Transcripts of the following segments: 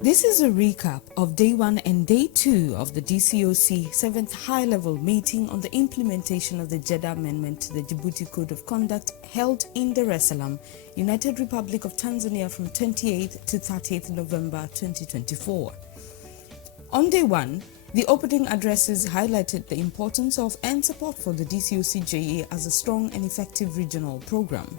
This is a recap of Day 1 and Day 2 of the DCoC 7th High-Level Meeting on the implementation of the Jeddah Amendment to the Djibouti Code of Conduct held in Dar es Salaam, United Republic of Tanzania from 28th to 30th November 2024. On Day 1, the opening addresses highlighted the importance of and support for the DCoC-JA as a strong and effective regional program.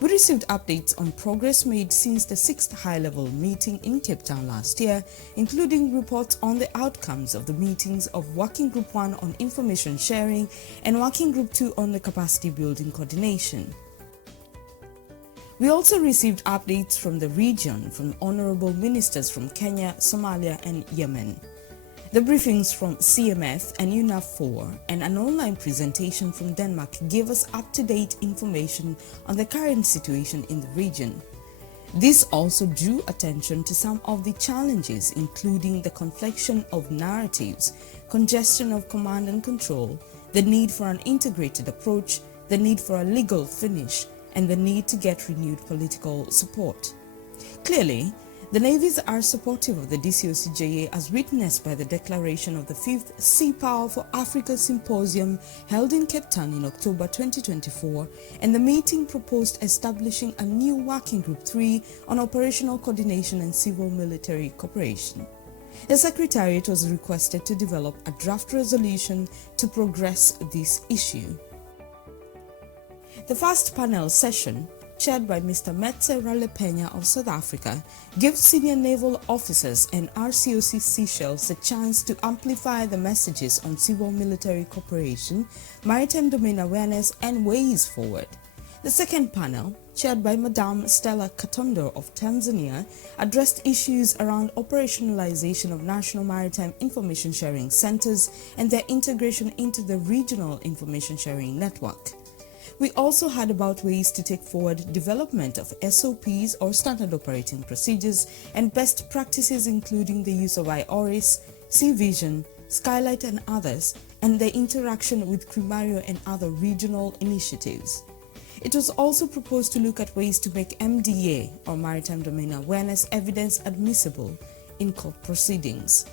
We received updates on progress made since the 6th high-level meeting in Cape Town last year, including reports on the outcomes of the meetings of Working Group 1 on information sharing and Working Group 2 on the capacity building coordination. We also received updates from the region from honorable ministers from Kenya, Somalia and Yemen. The briefings from CMF and UNAF4 and an online presentation from Denmark gave us up-to-date information on the current situation in the region. This also drew attention to some of the challenges, including the confliction of narratives, congestion of command and control, the need for an integrated approach, the need for a legal finish, and the need to get renewed political support. Clearly, the navies are supportive of the DCoC-JA as witnessed by the declaration of the 5th Sea Power for Africa Symposium held in Cape Town in October 2024, and the meeting proposed establishing a new Working Group 3 on operational coordination and civil-military cooperation. The Secretariat was requested to develop a draft resolution to progress this issue. The first panel session, chaired by Mr. Metse Ralepenya of South Africa, gives senior naval officers and RCOC Seychelles a chance to amplify the messages on civil-military cooperation, maritime domain awareness and ways forward. The second panel, chaired by Madame Stella Katondo of Tanzania, addressed issues around operationalization of national maritime information sharing centers and their integration into the regional information sharing network. We also heard about ways to take forward development of SOPs or standard operating procedures and best practices, including the use of IORIS, Sea Vision, Skylight and others, and their interaction with Crimario and other regional initiatives. It was also proposed to look at ways to make MDA or Maritime Domain Awareness evidence admissible in court proceedings.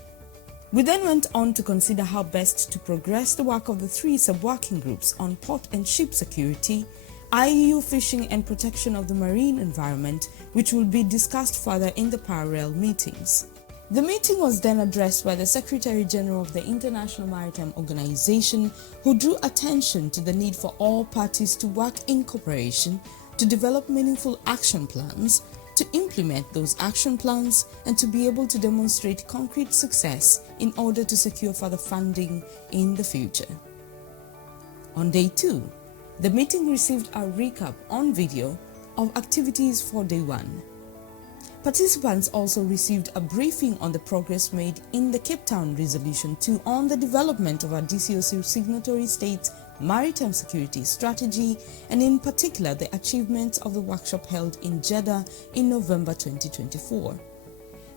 We then went on to consider how best to progress the work of the 3 sub-working groups on port and ship security, IUU fishing and protection of the marine environment, which will be discussed further in the parallel meetings. The meeting was then addressed by the Secretary General of the International Maritime Organization, who drew attention to the need for all parties to work in cooperation to develop meaningful action plans, to implement those action plans, and to be able to demonstrate concrete success in order to secure further funding in the future. On Day 2, the meeting received a recap on video of activities for Day 1. Participants also received a briefing on the progress made in the Cape Town Resolution 2 on the development of our DCoC signatory states' maritime security strategy, and in particular the achievements of the workshop held in Jeddah in November 2024.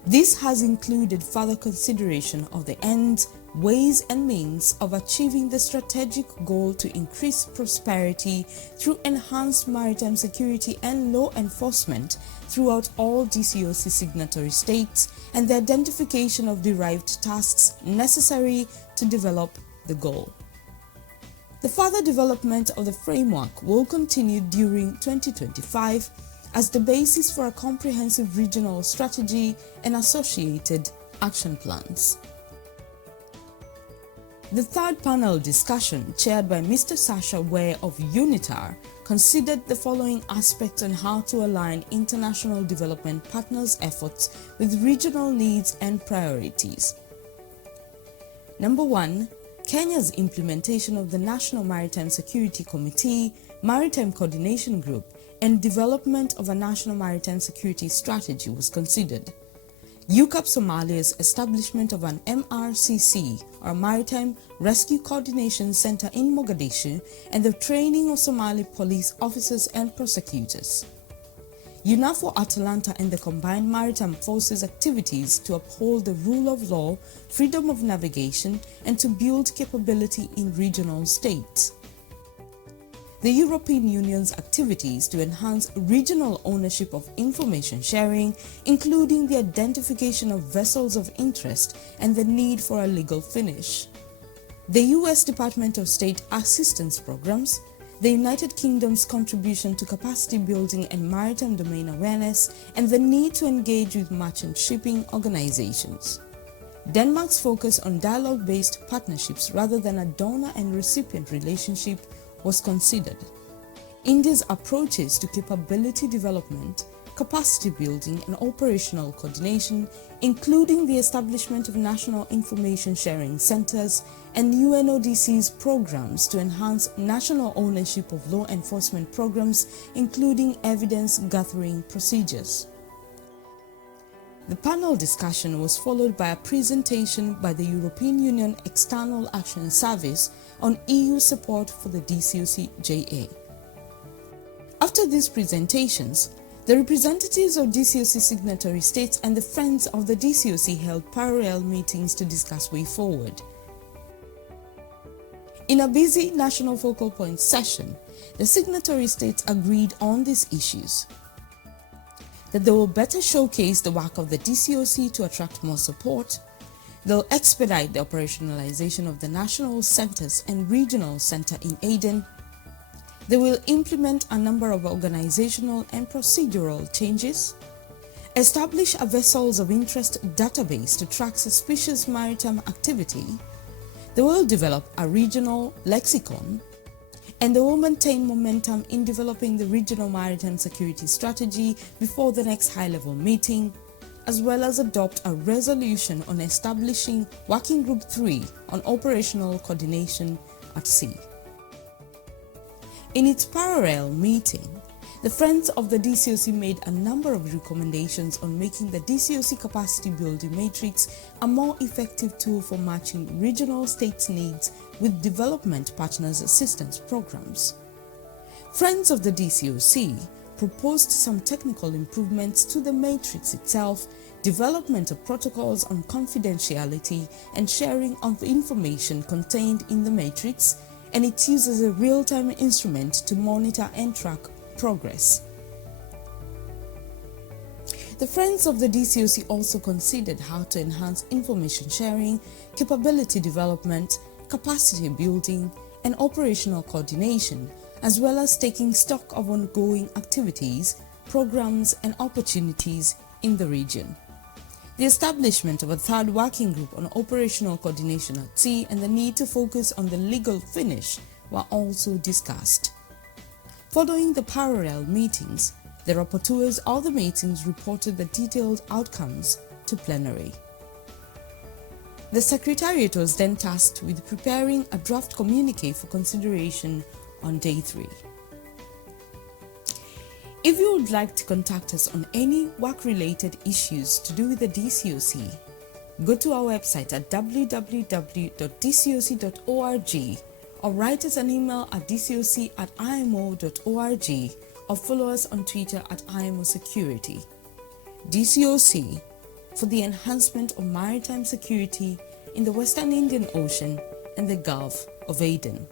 This has included further consideration of the ends, ways and means of achieving the strategic goal to increase prosperity through enhanced maritime security and law enforcement throughout all DCoC signatory states, and the identification of derived tasks necessary to develop the goal. The further development of the framework will continue during 2025 as the basis for a comprehensive regional strategy and associated action plans. The third panel discussion, chaired by Mr. Sasha Ware of UNITAR, considered the following aspects on how to align international development partners' efforts with regional needs and priorities. Number 1, Kenya's implementation of the National Maritime Security Committee, Maritime Coordination Group, and development of a National Maritime Security Strategy was considered. UCAP Somalia's establishment of an MRCC, or Maritime Rescue Coordination Center in Mogadishu, and the training of Somali police officers and prosecutors. UNAFO Atalanta and the Combined Maritime Forces activities to uphold the rule of law, freedom of navigation, and to build capability in regional states. the European Union's activities to enhance regional ownership of information sharing, including the identification of vessels of interest and the need for a legal finish, the US Department of State assistance programs, the United Kingdom's contribution to capacity building and maritime domain awareness, and the need to engage with merchant shipping organizations. Denmark's focus on dialogue-based partnerships rather than a donor and recipient relationship was considered. India's approaches to capability development, capacity building and operational coordination, including the establishment of national information sharing centers and UNODC's programs to enhance national ownership of law enforcement programs, including evidence gathering procedures. The panel discussion was followed by a presentation by the European Union External Action Service on EU support for the DCoC-JA. After these presentations, the representatives of DCoC signatory states and the Friends of the DCoC held parallel meetings to discuss way forward. In a busy national focal point session, the signatory states agreed on these issues: that they will better showcase the work of the DCoC to attract more support, they'll expedite the operationalization of the national centers and regional center in Aden, they will implement a number of organizational and procedural changes, establish a vessels of interest database to track suspicious maritime activity, they will develop a regional lexicon, and they will maintain momentum in developing the regional maritime security strategy before the next high-level meeting, as well as adopt a resolution on establishing Working Group 3 on operational coordination at sea. In its parallel meeting, the Friends of the DCoC made a number of recommendations on making the DCoC capacity building matrix a more effective tool for matching regional states' needs with development partners' assistance programs. Friends of the DCoC proposed some technical improvements to the matrix itself, development of protocols on confidentiality and sharing of information contained in the matrix, and its use as a real-time instrument to monitor and track progress. The Friends of the DCoC also considered how to enhance information sharing, capability development, capacity building, and operational coordination, as well as taking stock of ongoing activities, programs, and opportunities in the region. The establishment of a third working group on operational coordination at sea and the need to focus on the legal finish were also discussed. Following the parallel meetings, the rapporteurs of the meetings reported the detailed outcomes to plenary. The Secretariat was then tasked with preparing a draft communique for consideration on day 3. If you would like to contact us on any work-related issues to do with the DCoC, go to our website at www.dcoc.org or write us an email at dcoc@imo.org or follow us on Twitter at IMO Security. DCoC for the enhancement of maritime security in the Western Indian Ocean and the Gulf of Aden.